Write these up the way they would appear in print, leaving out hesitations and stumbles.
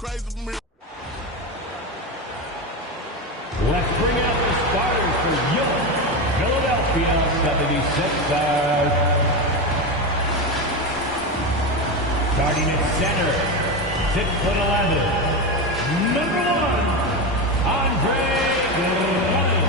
crazy for me. Let's bring out the starters for your Philadelphia 76ers. Starting at center, 6'11", number 1, Andre Drummond.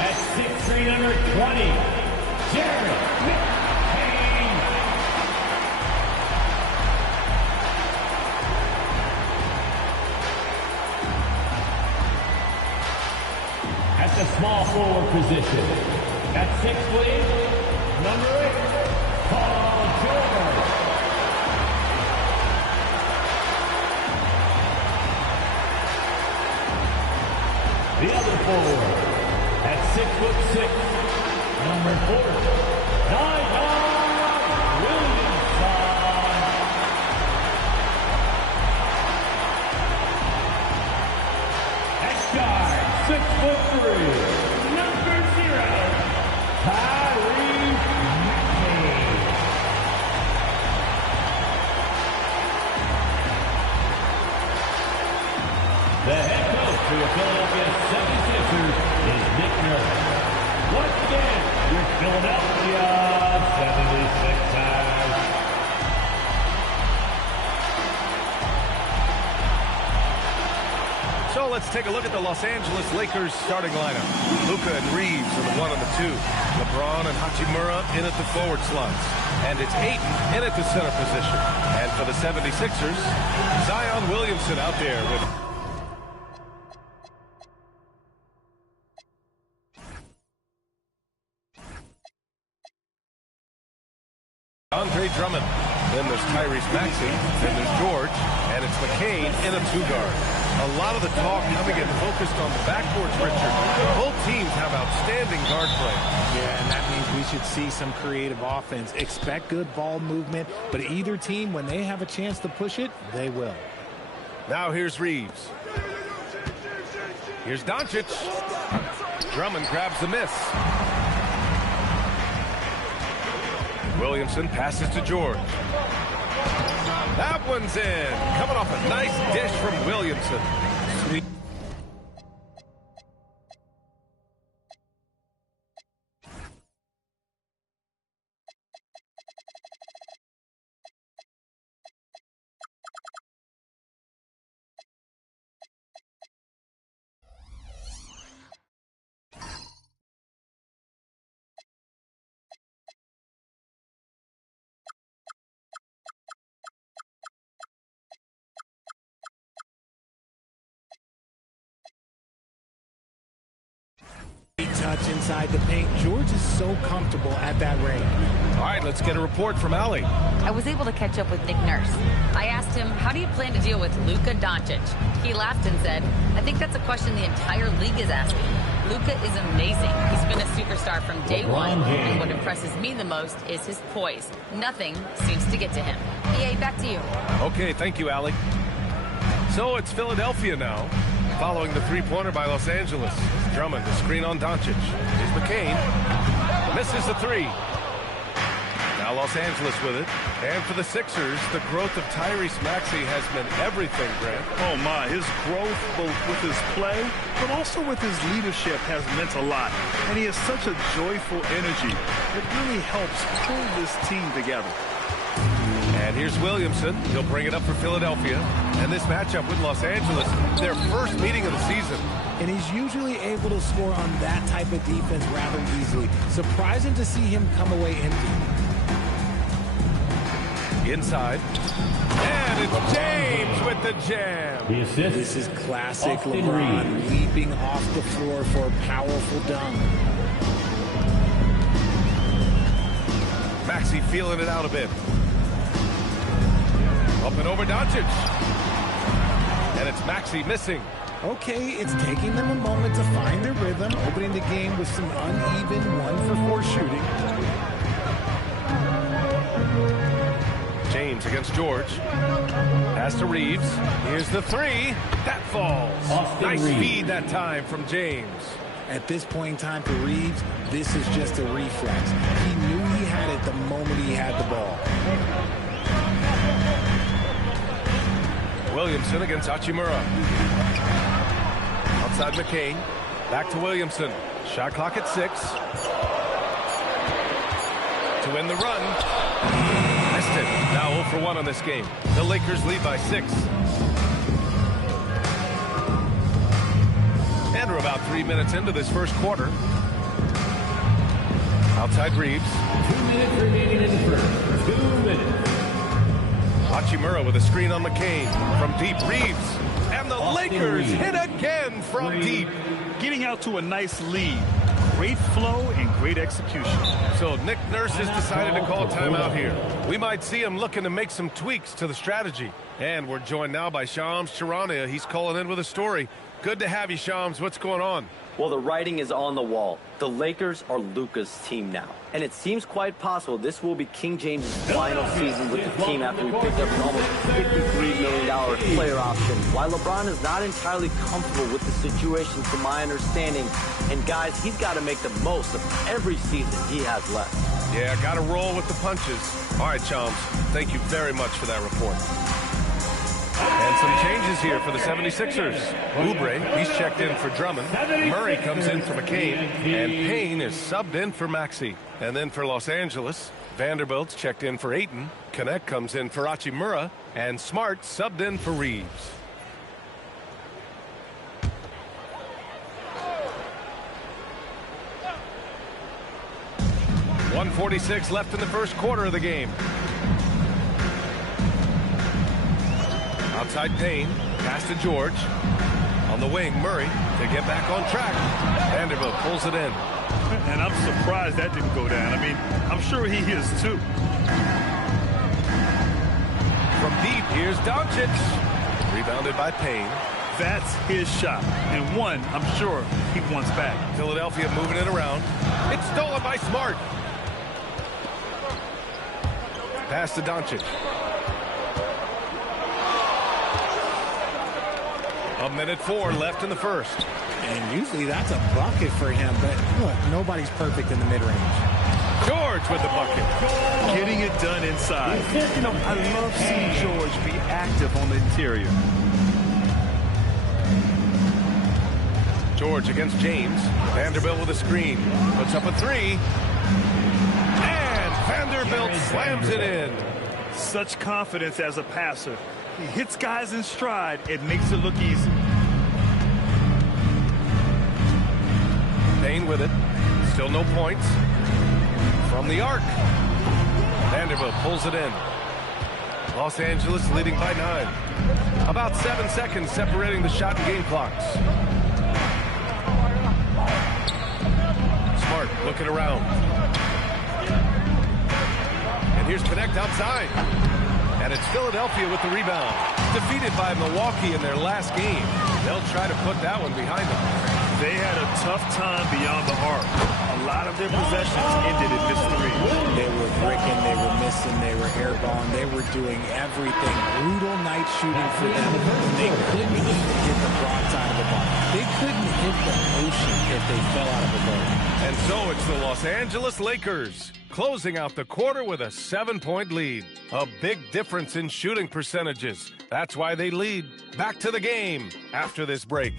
At 6'3", number 20, Jared McCain. At the small forward position, at 6 feet, number 8, Paul George. The other forward, at 6'6", number 4, Williamson. At guard, 6'3", number 0, Tyrese Maxey. The head coach for the Philadelphia 76ers is Nick Nurse. Once again, your Philadelphia 76ers. So let's take a look at the Los Angeles Lakers starting lineup. Luka and Reeves are the 1 and the 2. LeBron and Hachimura in at the forward slots. And it's Ayton in at the center position. And for the 76ers, Zion Williamson out there with Andre Drummond. Then there's Tyrese Maxey. Then there's George. And it's McCain in a 2-guard. A lot of the talk coming in focused on the backboards, Richard. Both teams have outstanding guard play. Yeah, and that means we should see some creative offense. Expect good ball movement, but either team, when they have a chance to push it, they will. Now here's Reeves. Here's Doncic. Drummond grabs the miss. Williamson passes to George. That one's in. Coming off a nice dish from Williamson. Sweet. Touch inside the paint. George is so comfortable at that range. All right, let's get a report from Allie. I was able to catch up with Nick Nurse. I asked him, how do you plan to deal with Luka Doncic? He laughed and said, I think that's a question the entire league is asking. Luka is amazing. He's been a superstar from day one, and what impresses me the most is his poise. Nothing seems to get to him. EA, back to you. Okay, thank you, Allie. So it's Philadelphia now, following the three-pointer by Los Angeles. Drummond, the screen on Doncic. Here's McCain. Misses the 3. Now Los Angeles with it. And for the Sixers, the growth of Tyrese Maxey has meant everything, Grant. Oh, my. His growth, both with his play, but also with his leadership, has meant a lot. And he has such a joyful energy. It really helps pull this team together. And here's Williamson. He'll bring it up for Philadelphia. And this matchup with Los Angeles, their first meeting of the season. And he's usually able to score on that type of defense rather easily. Surprising to see him come away empty. Inside. And it's James with the jam. The assist. This is classic Austin LeBron Reeves. leaping off the floor for a powerful dunk. Maxey feeling it out a bit. Up and over Doncic. And it's Maxey missing. Okay, it's taking them a moment to find their rhythm, opening the game with some uneven 1-for-4 shooting. James against George. Pass to Reeves. Here's the 3. That falls. Nice feed that time from James. At this point in time for Reeves, this is just a reflex. He knew he had it the Williamson against Hachimura. Outside McCain. Back to Williamson. Shot clock at 6. To win the run. Missed it. Now 0 for 1 on this game. The Lakers lead by 6. And we're about 3 minutes into this first quarter. Outside Reeves. 2 minutes remaining in the first. 2 minutes. Hachimura with a screen on McCain. From deep, Reeves. And the Lakers hit again from deep. Getting out to a nice lead. Great flow and great execution. So Nick Nurse has decided to call a timeout here. We might see him looking to make some tweaks to the strategy. And we're joined now by Shams Charania. He's calling in with a story. Good to have you, Shams. What's going on? Well, the writing is on the wall. The Lakers are Luka's team now. And it seems quite possible this will be King James' final season with the team after he picked up an almost $53 million player option. While LeBron is not entirely comfortable with the situation from my understanding. And guys, he's got to make the most of every season he has left. Yeah, got to roll with the punches. All right, Shams. Thank you very much for that report. And some changes here for the 76ers. Oubre, he's checked in for Drummond. Murray comes in for McCain. And Payne is subbed in for Maxey. And then for Los Angeles, Vanderbilt's checked in for Ayton. Connect comes in for Hachimura. And Smart subbed in for Reeves. .146 left in the first quarter of the game. Outside Payne, pass to George. On the wing, Murray to get back on track. Vanderbilt pulls it in. And I'm surprised that didn't go down. I mean, I'm sure he is too. From deep, here's Doncic. Rebounded by Payne. That's his shot. And one, I'm sure he wants back. Philadelphia moving it around. It's stolen by Smart. Pass to Doncic. A minute 4 left in the first. And usually that's a bucket for him, but look, nobody's perfect in the mid-range. George with the bucket. Getting it done inside. You know, I love seeing George be active on the interior. George against James. Vanderbilt with a screen. Puts up a 3. And Vanderbilt slams it in. Such confidence as a passer. He hits guys in stride. It makes it look easy. Payne with it. Still no points. From the arc. Vanderbilt pulls it in. Los Angeles leading by 9. About 7 seconds separating the shot and game clocks. Smart looking around. And here's Connect outside. And it's Philadelphia with the rebound. Defeated by Milwaukee in their last game. They'll try to put that one behind them. They had a tough time beyond the arc. A lot of their possessions ended in this 3. They were bricking, they were missing, they were airborne, they were doing everything. Brutal night shooting for them. They couldn't even hit the broadside of the ball. They couldn't hit the ocean if they fell out of the boat. And so it's the Los Angeles Lakers closing out the quarter with a 7-point lead. A big difference in shooting percentages. That's why they lead. Back to the game after this break.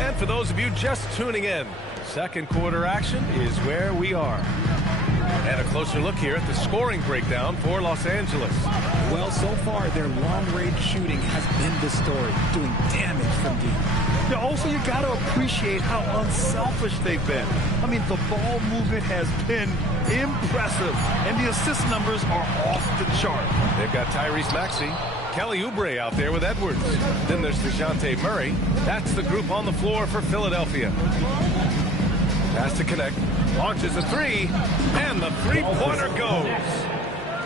And for those of you just tuning in, second quarter action is where we are. And a closer look here at the scoring breakdown for Los Angeles. Well, so far, their long-range shooting has been the story, doing damage from deep. Yeah, also, you got to appreciate how unselfish they've been. I mean, the ball movement has been impressive, and the assist numbers are off the chart. They've got Tyrese Maxey, Kelly Oubre out there with Edwards. Then there's DeJounte Murray. That's the group on the floor for Philadelphia. Pass to Connect. Launches a 3, and the three-pointer goes.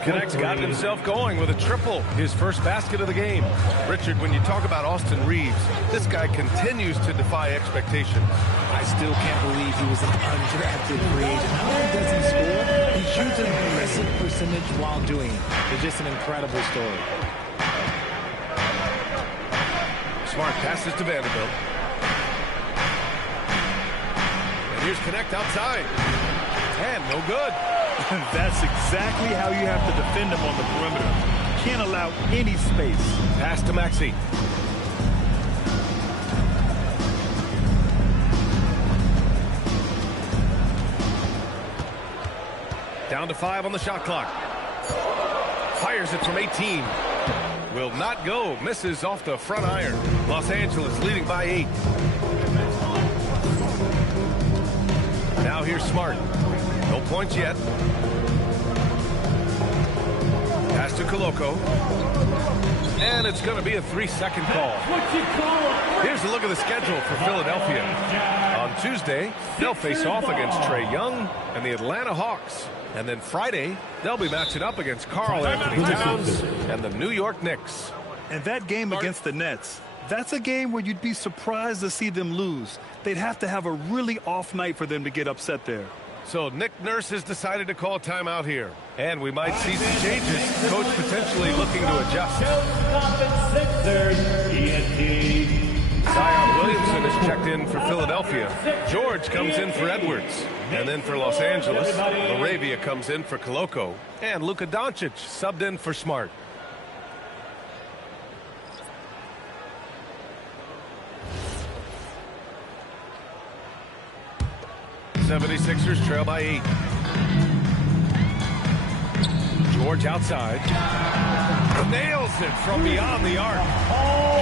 Connect's got himself going with a triple, his first basket of the game. Richard, when you talk about Austin Reeves, this guy continues to defy expectations. I still can't believe he was an undrafted free agent. Not only does he score, he shoots an impressive percentage while doing it. It's just an incredible story. Smart passes to Vanderbilt. And here's Connect outside. And no good. That's exactly how you have to defend him on the perimeter. Can't allow any space. Pass to Maxey. Down to 5 on the shot clock. Fires it from 18. Will not go. Misses off the front iron. Los Angeles leading by 8. Now here's Smart. No points yet. Pass to Coloco. And it's going to be a 3-second call. Here's a look at the schedule for Philadelphia. On Tuesday, they'll face off against Trae Young and the Atlanta Hawks. And then Friday, they'll be matching up against Karl Anthony Towns and the New York Knicks. And that game against the Nets, that's a game where you'd be surprised to see them lose. They'd have to have a really off night for them to get upset there. So Nick Nurse has decided to call timeout here. And we might see some changes. Coach potentially looking to adjust. Zion Williamson is checked in for Philadelphia. George comes in for Edwards. And then for Los Angeles, Laravia comes in for Coloco. And Luka Doncic subbed in for Smart. '76ers trail by 8. George outside. Nails it from beyond the arc.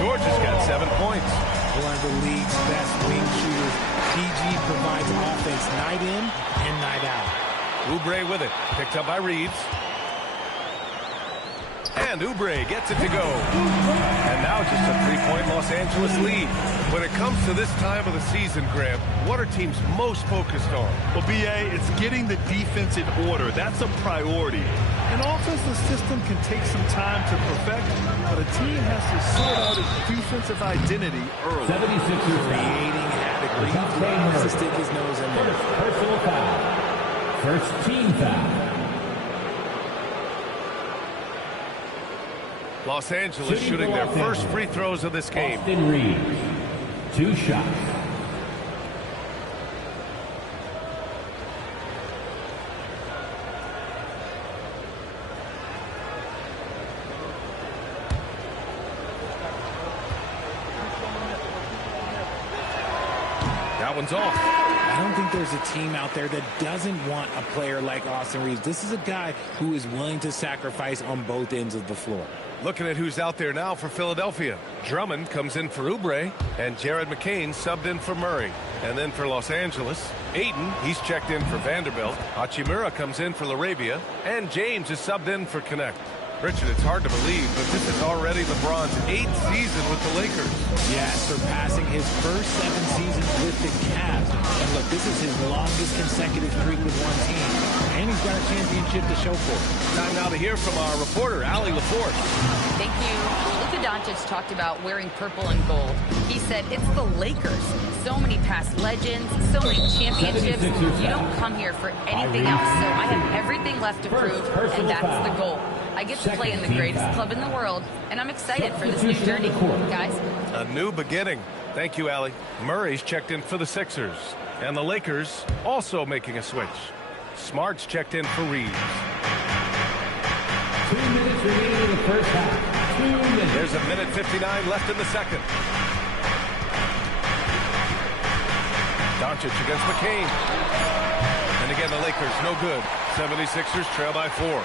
George has got 7 points. One of the league's best wing shooters. PG provides offense night in and night out. Oubre with it. Picked up by Reeves. And Oubre gets it to go. And now just a 3-point Los Angeles lead. When it comes to this time of the season, Graham, what are teams most focused on? Well, B.A., it's getting the defense in order. That's a priority. An offensive system can take some time to perfect, but a team has to sort out its defensive identity early. 76ers Creating havoc. Reeves has to stick his nose in there. personal foul. First team foul. Los Angeles shooting their first free throws of this game. Austin Reeves. 2 shots. That one's off. I don't think there's a team out there that doesn't want a player like Austin Reeves. This is a guy who is willing to sacrifice on both ends of the floor. Looking at who's out there now for Philadelphia. Drummond comes in for Oubre, and Jared McCain subbed in for Murray. And then for Los Angeles, Ayton, he's checked in for Vanderbilt. Hachimura comes in for Laravia, and James is subbed in for Connect. Richard, it's hard to believe, but this is already LeBron's 8th season with the Lakers. Yeah, surpassing his first 7 seasons with the Cavs. And look, this is his longest consecutive streak with one team. And he's got a championship to show for it. Time now to hear from our reporter, Allie LaForce. Thank you. Luka Doncic talked about wearing purple and gold. He said it's the Lakers. So many past legends, so many championships. You don't come here for anything else. So I have everything left to prove, and that's the goal. I get to play in the greatest club in the world, and I'm excited for this new journey, guys. A new beginning. Thank you, Allie. Murray's checked in for the Sixers. And the Lakers also making a switch. Smart's checked in for Reeves. 2 minutes remaining in the first half. 2 minutes. There's a minute 59 left in the second. Doncic against McCain. And again, the Lakers no good. 76ers trail by 4.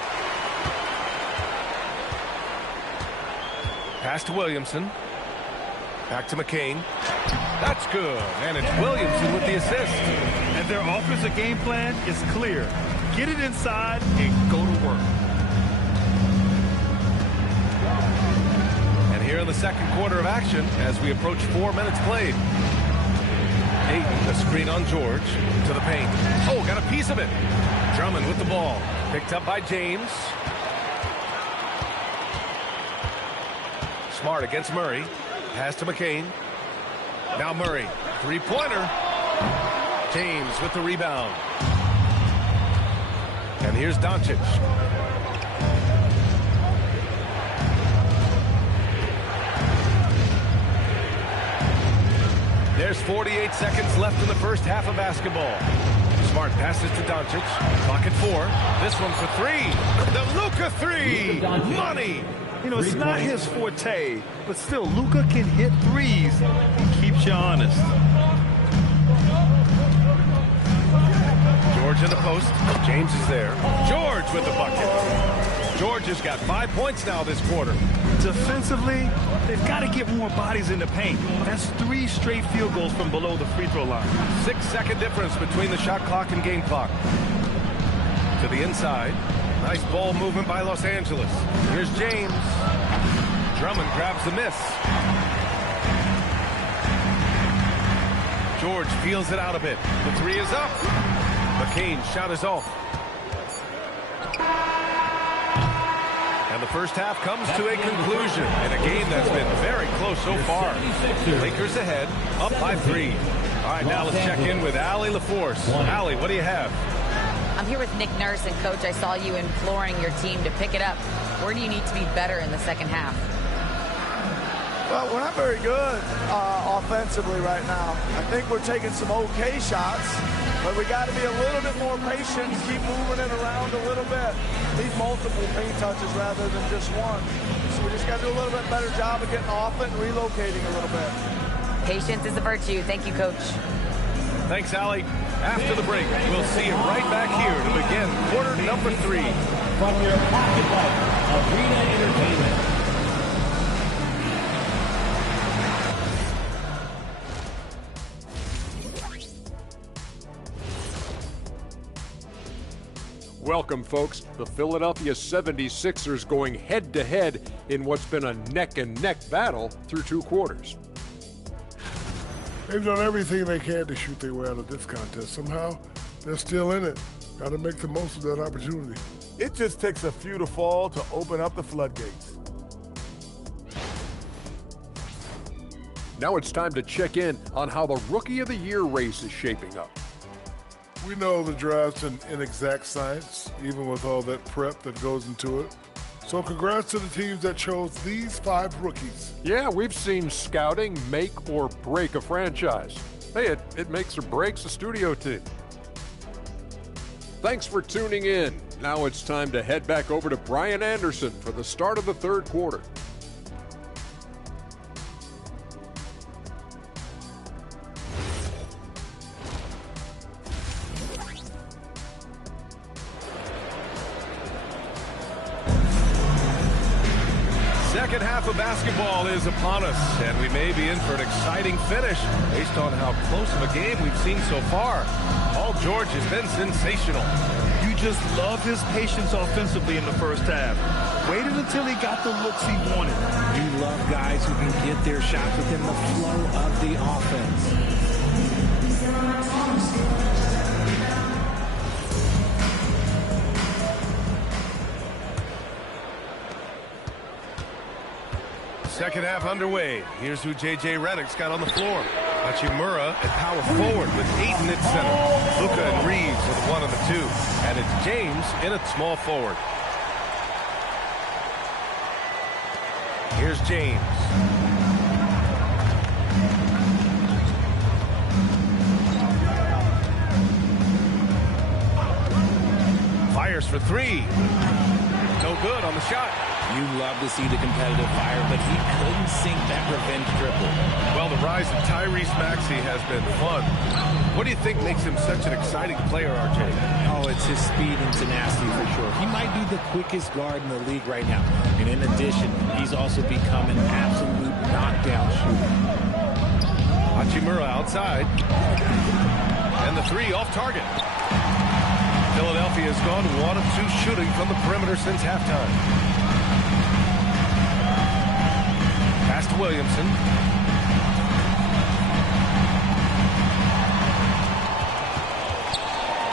Pass to Williamson. Back to McCain. That's good. And it's Williamson with the assist. And their offensive game plan is clear. Get it inside and go to work. And here in the second quarter of action, as we approach 4 minutes played. Ayton, the screen on George, to the paint. Oh, got a piece of it. Drummond with the ball. Picked up by James. Smart against Murray. Pass to McCain. Now Murray. 3-pointer. James with the rebound. And here's Doncic. There's 48 seconds left in the first half of basketball. Smart passes to Doncic. Clock at 4. This one for 3. The Luka 3. Money. You know, it's not his forte, but still, Luka can hit threes. He keeps you honest. George in the post. James is there. George with the bucket. George has got 5 points now this quarter. Defensively, they've got to get more bodies in the paint. That's 3 straight field goals from below the free throw line. 6-second difference between the shot clock and game clock. To the inside. Nice ball movement by Los Angeles. Here's James. Drummond grabs the miss. George feels it out a bit. The 3 is up. McCain's shot is off. And the first half comes to a conclusion in a game that's been very close so far. Lakers ahead, up by 3. All right, now let's check in with Allie LaForce. Allie, what do you have? I'm here with Nick Nurse, and Coach, I saw you imploring your team to pick it up. Where do you need to be better in the second half? Well, we're not very good offensively right now. I think we're taking some okay shots, but we got to be a little bit more patient, keep moving it around a little bit, need multiple paint touches rather than just one. So we just got to do a little bit better job of getting off it and relocating a little bit. Patience is a virtue. Thank you, Coach. Thanks, Allie. After the break, we'll see you right back here to begin quarter number 3. From your pocket light, Arena Entertainment. Welcome, folks. The Philadelphia 76ers going head-to-head in what's been a neck-and-neck battle through 2 quarters. They've done everything they can to shoot their way out of this contest. Somehow, they're still in it. Got to make the most of that opportunity. It just takes a few to fall to open up the floodgates. Now it's time to check in on how the Rookie of the Year race is shaping up. We know the draft's an inexact science, even with all that prep that goes into it. So congrats to the teams that chose these 5 rookies. Yeah, we've seen scouting make or break a franchise. Hey, it makes or breaks a studio team. Thanks for tuning in. Now it's time to head back over to Brian Anderson for the start of the 3rd quarter. Second half of basketball is upon us, and we may be in for an exciting finish based on how close of a game we've seen so far. Paul George has been sensational. You just love his patience offensively in the first half. Waited until he got the looks he wanted. You love guys who can get their shots within the flow of the offense. Second half underway. Here's who J.J. Redick's got on the floor. Hachimura at power forward with Ayton at center. Luka and Reeves are the 1 and the 2. And it's James in at small forward. Here's James. Fires for 3. No good on the shot. You love to see the competitive fire, but he couldn't sink that revenge triple. Well, the rise of Tyrese Maxey has been fun. What do you think makes him such an exciting player, RJ? Oh, it's his speed and tenacity for sure. He might be the quickest guard in the league right now. And in addition, he's also become an absolute knockdown shooter. Hachimura outside. And the 3 off target. Philadelphia has gone 1 of 2 shooting from the perimeter since halftime. Pass to Williamson.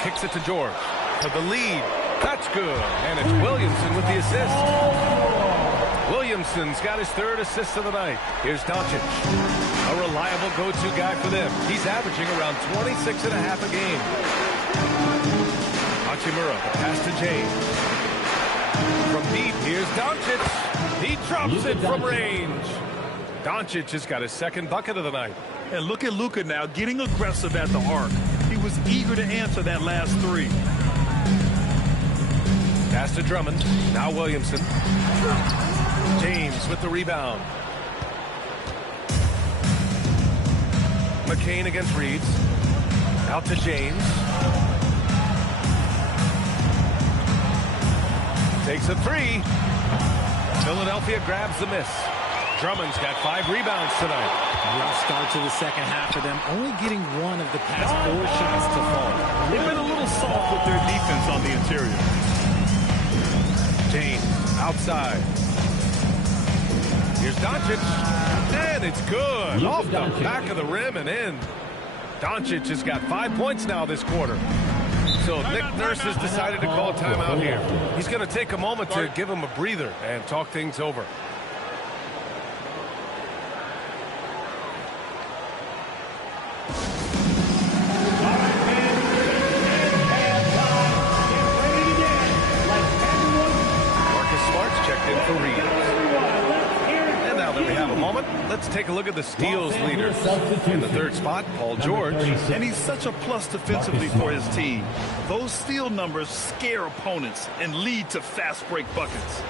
Kicks it to George. For the lead. That's good. And it's Williamson with the assist. Williamson's got his 3rd assist of the night. Here's Doncic. A reliable go-to guy for them. He's averaging around 26.5 a game. Hachimura, the pass to James. From deep, here's Doncic. He drops it from range. Doncic has got his second bucket of the night. And look at Luka now getting aggressive at the arc. He was eager to answer that last three. Pass to Drummond. Now Williamson. James with the rebound. McCain against Reeves. Out to James. Takes a three. Philadelphia grabs the miss. Drummond's got 5 rebounds tonight. Rough start to the second half for them, only getting one of the past 4 shots to fall. They've been a little soft with their defense on the interior. James outside. Here's Doncic. And it's good. Off the back of the rim and in. Doncic has got 5 points now this quarter. So Nick Nurse has decided to call timeout here. He's going to take a moment to give him a breather and talk things over. Checked in for Reeves. And now that we have a moment, let's take a look at the steals leader. In the third spot, Paul George. And he's such a plus defensively for his team. Those steal numbers scare opponents and lead to fast break buckets.